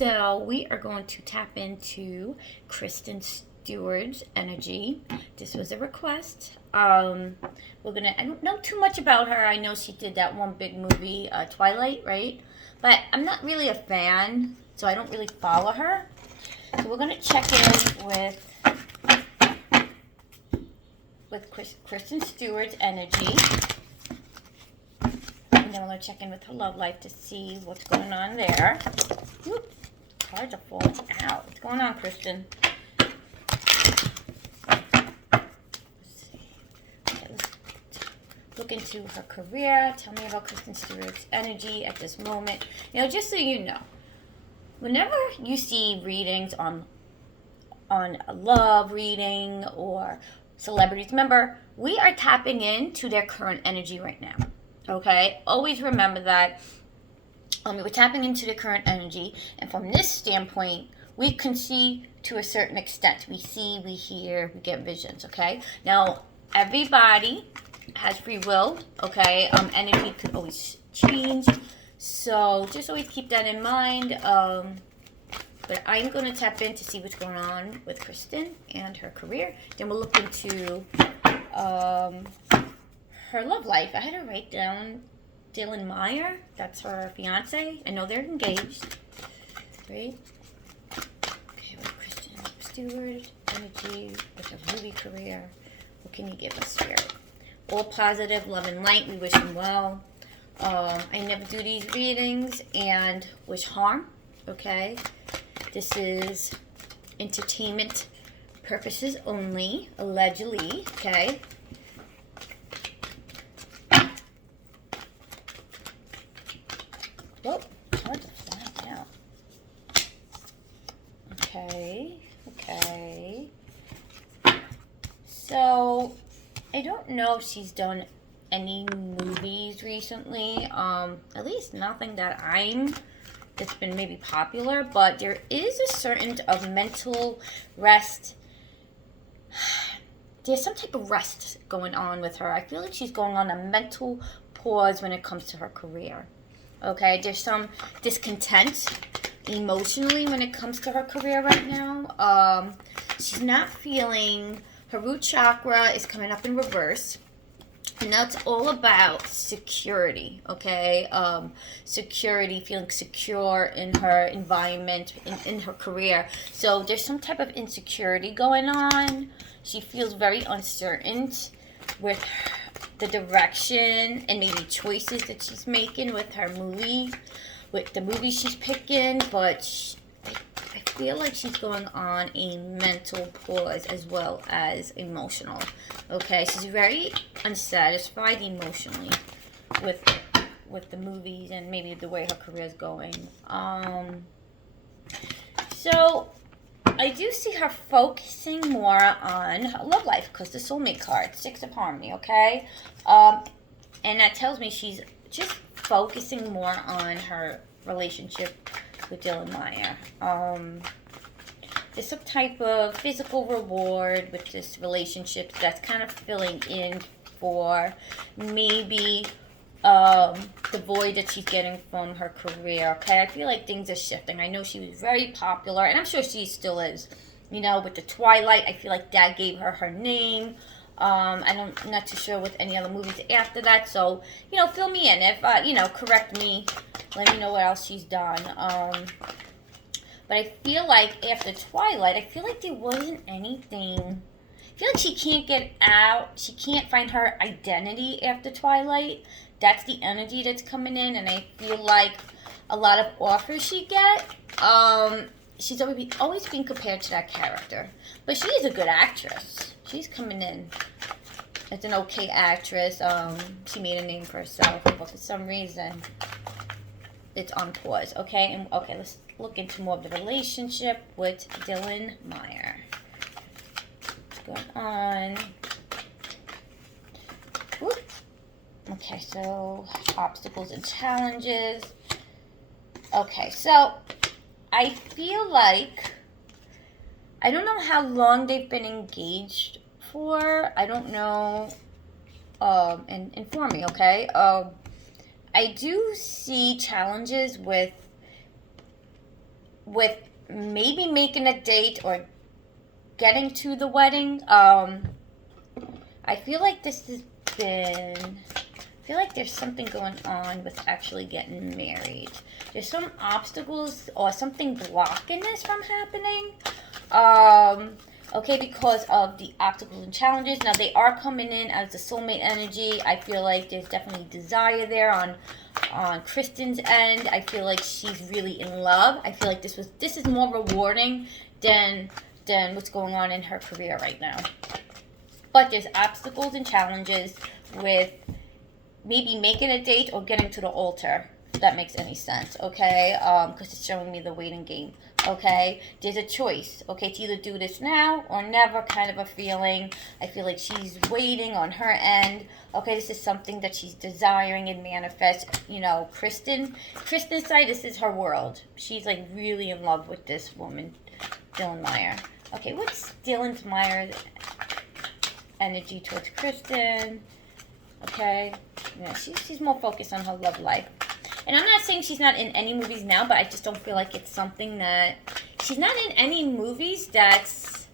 So we are going to tap into Kristen Stewart's energy. This was a request. I don't know too much about her. I know she did that one big movie, Twilight, right? But I'm not really a fan, so I don't really follow her. So we're gonna check in with Kristen Stewart's energy. And then we're going to check in with her love life to see what's going on there. Whoop, cards are falling out. What's going on, Kristen? Let's see. Okay, let's look into her career. Tell me about Kristen Stewart's energy at this moment. Just so you know, whenever you see readings on a love reading or celebrities, remember, we are tapping into their current energy right now. Okay, always remember that. We're tapping into the current energy, and from this standpoint, we can see to a certain extent. We see, we hear, we get visions. Okay, now everybody has free will. Okay, energy could always change, so just always keep that in mind. But I'm going to tap in to see what's going on with Kristen and her career. Then we'll look into her love life. I had to write down Dylan Meyer. That's her fiance. I know they're engaged. Right? Okay, with Kristen Stewart, energy, with her movie career. What can you give us, Spirit? All positive, love and light. We wish him well. I never do these readings and wish harm. Okay? This is entertainment purposes only, allegedly. Okay? Whoa, cards are flying out. Okay. So, I don't know if she's done any movies recently. At least nothing that's been maybe popular, but there is a certain of mental rest. There's some type of rest going on with her. I feel like she's going on a mental pause when it comes to her career. Okay, there's some discontent emotionally when it comes to her career right now. She's not feeling, her root chakra is coming up in reverse. And that's all about security, okay? Security, feeling secure in her environment, in her career. So there's some type of insecurity going on. She feels very uncertain with the direction and maybe choices that she's making with her movie, with the movie she's picking, but I feel like she's going on a mental pause as well as emotional. Okay, she's very unsatisfied emotionally with the movies and maybe the way her career is going. So I do see her focusing more on her love life because the soulmate card, Six of Harmony, okay? And that tells me she's just focusing more on her relationship with Dylan Meyer. There's some type of physical reward with this relationship that's kind of filling in for maybe the void that she's getting from her career. Okay, I feel like things are shifting. I know she was very popular, and I'm sure she still is. With the Twilight, I feel like that gave her her name. I'm not too sure with any other movies after that. So, fill me in. If, correct me. Let me know what else she's done. But I feel like after Twilight, I feel like there wasn't anything. I feel like she can't get out. She can't find her identity after Twilight. That's the energy that's coming in. And I feel like a lot of offers she get, she's always being compared to that character. But she is a good actress. She's coming in as an okay actress. She made a name for herself, but for some reason, it's on pause. Okay, let's look into more of the relationship with Dylan Meyer. What's going on? Whoop. Okay, so obstacles and challenges. Okay, so I feel like, I don't know how long they've been engaged for. I don't know. And inform me, okay? I do see challenges with with maybe making a date or getting to the wedding. I feel like this has been, I feel like there's something going on with actually getting married. There's some obstacles or something blocking this from happening. Okay, because of the obstacles and challenges. Now, they are coming in as the soulmate energy. I feel like there's definitely desire there on Kristen's end. I feel like she's really in love. I feel like this is more rewarding than what's going on in her career right now. But there's obstacles and challenges with maybe making a date or getting to the altar, if that makes any sense, okay? Because it's showing me the waiting game, okay? There's a choice, okay, to either do this now or never kind of a feeling. I feel like she's waiting on her end. Okay, this is something that she's desiring and manifest. You know, Kristen's side, this is her world. She's like really in love with this woman, Dylan Meyer. Okay, what's Dylan Meyer's energy towards Kristen? Okay, yeah, she's more focused on her love life. And I'm not saying she's not in any movies now, but I just don't feel like it's something that... She's not in any movies that's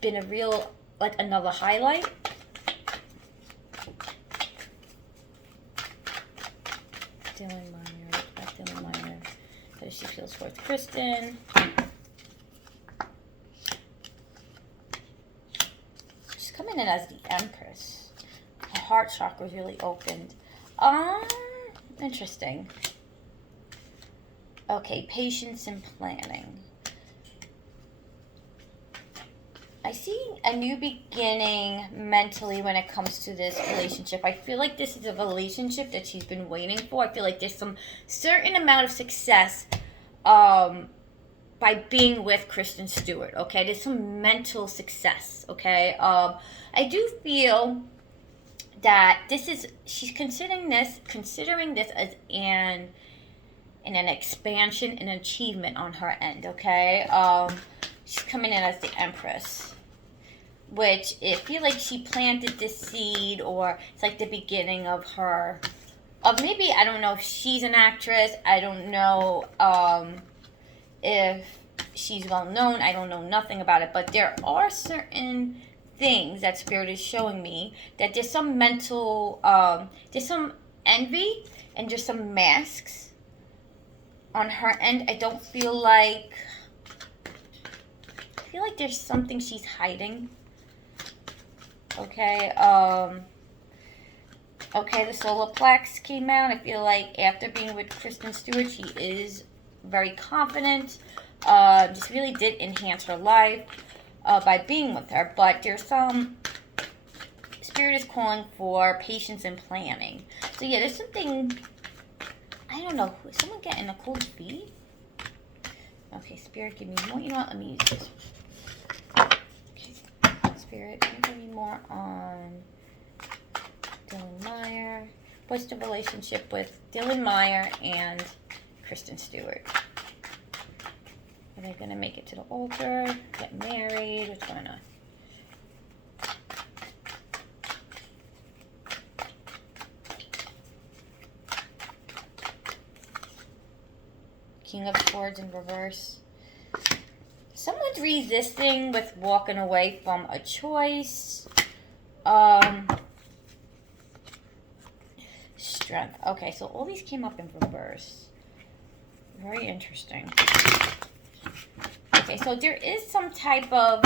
been a real, like, another highlight. Dylan Meyer, Dylan Meyer. How she feels towards Kristen. She's coming in as the Empress. Her heart chakra is really opened. Interesting. Okay, patience and planning. I see a new beginning mentally when it comes to this relationship. I feel like this is a relationship that she's been waiting for. I feel like there's some certain amount of success by being with Kristen Stewart, okay? There's some mental success, okay? I do feel that she's considering this as an expansion and achievement on her end, okay? She's coming in as the Empress, which I feel like she planted this seed, or it's like the beginning of maybe, I don't know if she's an actress, I don't know if she's well known, I don't know nothing about it, but there are certain things that Spirit is showing me that there's some mental, there's some envy and there's some masks on her end. I feel like there's something she's hiding. Okay, okay, the solar plex came out. I feel like after being with Kristen Stewart, she is very confident. Just really did enhance her life by being with her. But there's some... Spirit is calling for patience and planning. So yeah, there's something... I don't know. Is someone getting a cold feet? Okay, Spirit, give me more. You know what? Let me use this. Okay, Spirit, give me more on Dylan Meyer. What's the relationship with Dylan Meyer and Kristen Stewart? Are they going to make it to the altar? Get married? What's going on? King of Swords in reverse. Someone's resisting with walking away from a choice. Strength. Okay, so all these came up in reverse. Very interesting. Okay, so there is some type of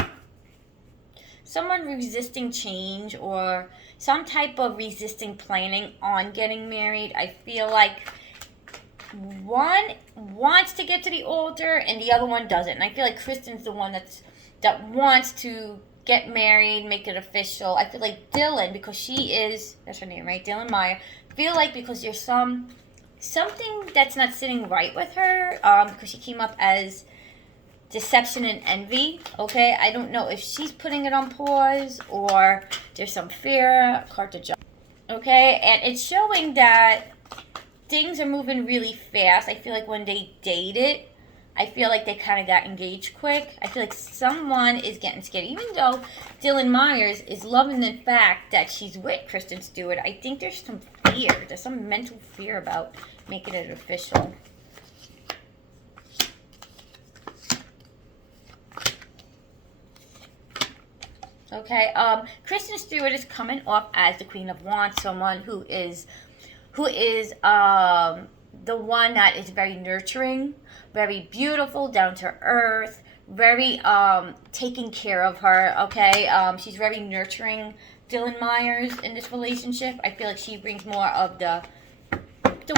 someone resisting change or some type of resisting planning on getting married. I feel like one wants to get to the altar and the other one doesn't. And I feel like Kristen's the one that wants to get married, make it official. I feel like Dylan, because she is, that's her name, right? Dylan Meyer. I feel like because there's something that's not sitting right with her, because she came up as deception and envy, okay? I don't know if she's putting it on pause or there's some fear, card to jump, okay? And it's showing that things are moving really fast. I feel like when they dated, I feel like they kind of got engaged quick. I feel like someone is getting scared. Even though Dylan Myers is loving the fact that she's with Kristen Stewart, I think there's some fear. There's some mental fear about making it official. Okay, Kristen Stewart is coming off as the Queen of Wands, someone who is the one that is very nurturing, very beautiful, down to earth, very taking care of her. Okay, she's very nurturing Dylan Myers in this relationship. I feel like she brings more of the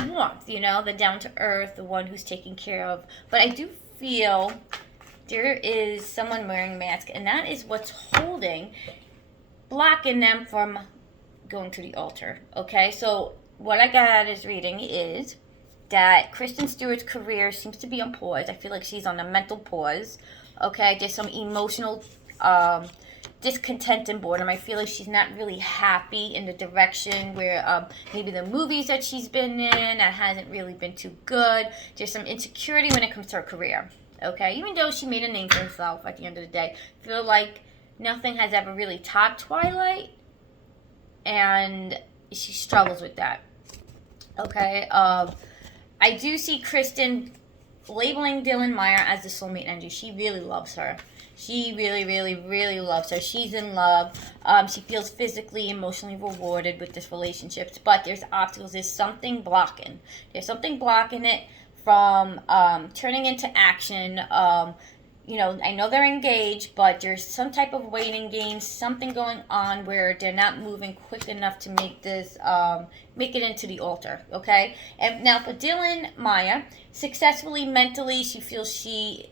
warmth, the down to earth, the one who's taken care of. But I do feel there is someone wearing a mask, and that is what's blocking them from going to the altar. Okay, so what I got is reading is that Kristen Stewart's career seems to be on pause. I feel like she's on a mental pause. Okay, there's some emotional discontent and boredom. I feel like she's not really happy in the direction where maybe the movies that she's been in that hasn't really been too good. There's some insecurity when it comes to her career. Okay, even though she made a name for herself at the end of the day, I feel like nothing has ever really topped Twilight, and she struggles with that. Okay, I do see Kristen labeling Dylan Meyer as the soulmate energy. She really loves her. She really, really, really loves her. She's in love. She feels physically, emotionally rewarded with this relationship. But there's obstacles. There's something blocking. There's something blocking it from turning into action. I know they're engaged, but there's some type of waiting game, something going on where they're not moving quick enough to make this, make it into the altar, okay? And now for Dylan Maya, successfully, mentally, she feels she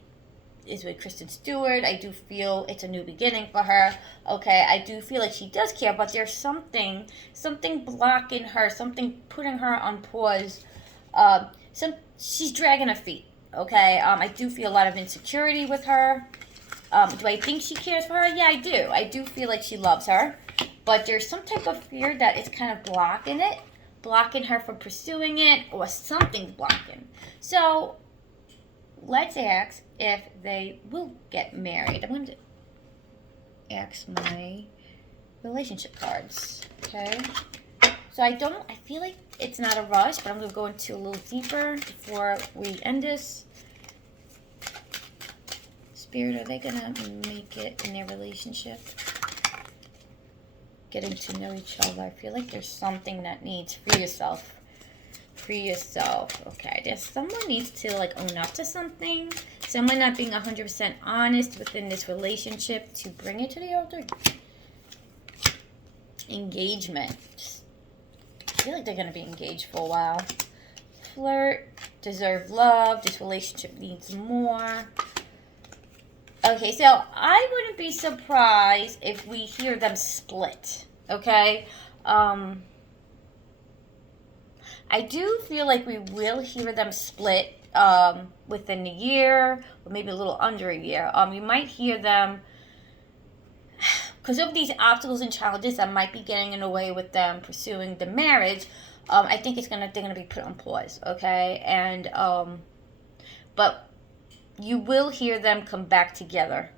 is with Kristen Stewart. I do feel it's a new beginning for her, okay? I do feel like she does care, but there's something blocking her, something putting her on pause. She's dragging her feet. Okay, I do feel a lot of insecurity with her. Do I think she cares for her? Yeah, I do. I do feel like she loves her. But there's some type of fear that is kind of blocking her from pursuing it, or something's blocking. So, let's ask if they will get married. I'm going to ask my relationship cards, okay? So I feel like it's not a rush, but I'm going to go into a little deeper before we end this. Spirit, are they going to make it in their relationship? Getting to know each other. I feel like there's something that needs, free yourself. Free yourself. Okay, there's someone needs to own up to something. Someone not being 100% honest within this relationship to bring it to the altar. Engagement. I feel like they're going to be engaged for a while. Flirt, deserve love, this relationship needs more. Okay, so I wouldn't be surprised if we hear them split, okay? I do feel like we will hear them split within a year, or maybe a little under a year. You might hear them because of these obstacles and challenges that might be getting in the way with them pursuing the marriage. I think they're gonna be put on pause, okay? And but you will hear them come back together,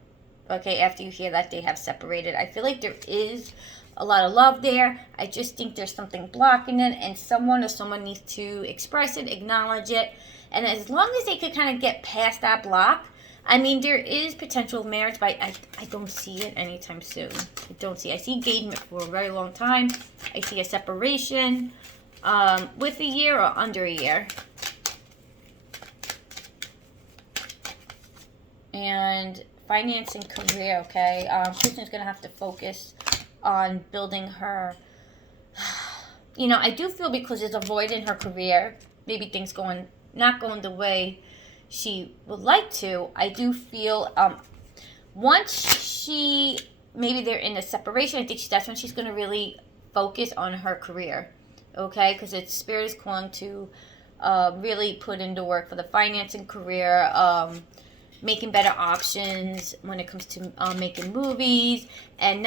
okay? After you hear that they have separated, I feel like there is a lot of love there. I just think there's something blocking it, and someone needs to express it, acknowledge it, and as long as they could kind of get past that block. I mean, there is potential marriage, but I don't see it anytime soon. I see engagement for a very long time. I see a separation with a year or under a year. And finance and career, okay? Kristen's going to have to focus on building her. I do feel because there's a void in her career, maybe things not going the way she would like to. I do feel once maybe they're in a separation, I think that's when she's going to really focus on her career, okay? Because its spirit is calling to really put into work for the finance and career, making better options when it comes to making movies, and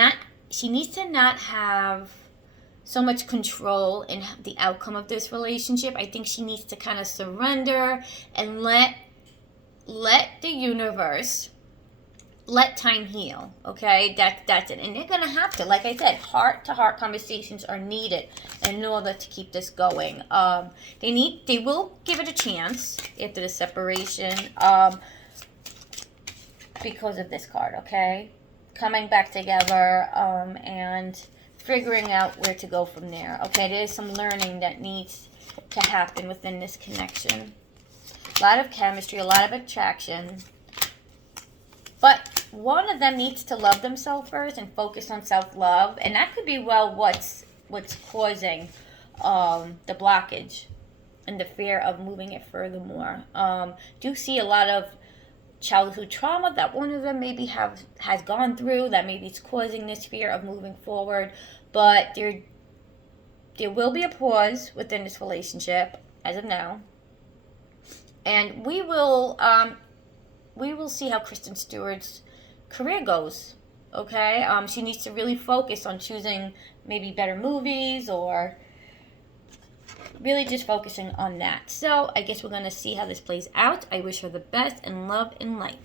she needs to not have so much control in the outcome of this relationship. I think she needs to kind of surrender and let the universe, let time heal, okay? That's it. And they're going to have to, like I said, heart-to-heart conversations are needed in order to keep this going. They will give it a chance after the separation because of this card, okay? coming back together, and figuring out where to go from there. Okay, there's some learning that needs to happen within this connection. A lot of chemistry, a lot of attraction. But one of them needs to love themselves first and focus on self-love. And that could be, well, what's causing the blockage and the fear of moving it furthermore. Do see a lot of childhood trauma that one of them maybe has gone through, that maybe it's causing this fear of moving forward. But there will be a pause within this relationship as of now. And we will see how Kristen Stewart's career goes. Okay, she needs to really focus on choosing maybe better movies, or really just focusing on that. So I guess we're going to see how this plays out. I wish her the best and love and light.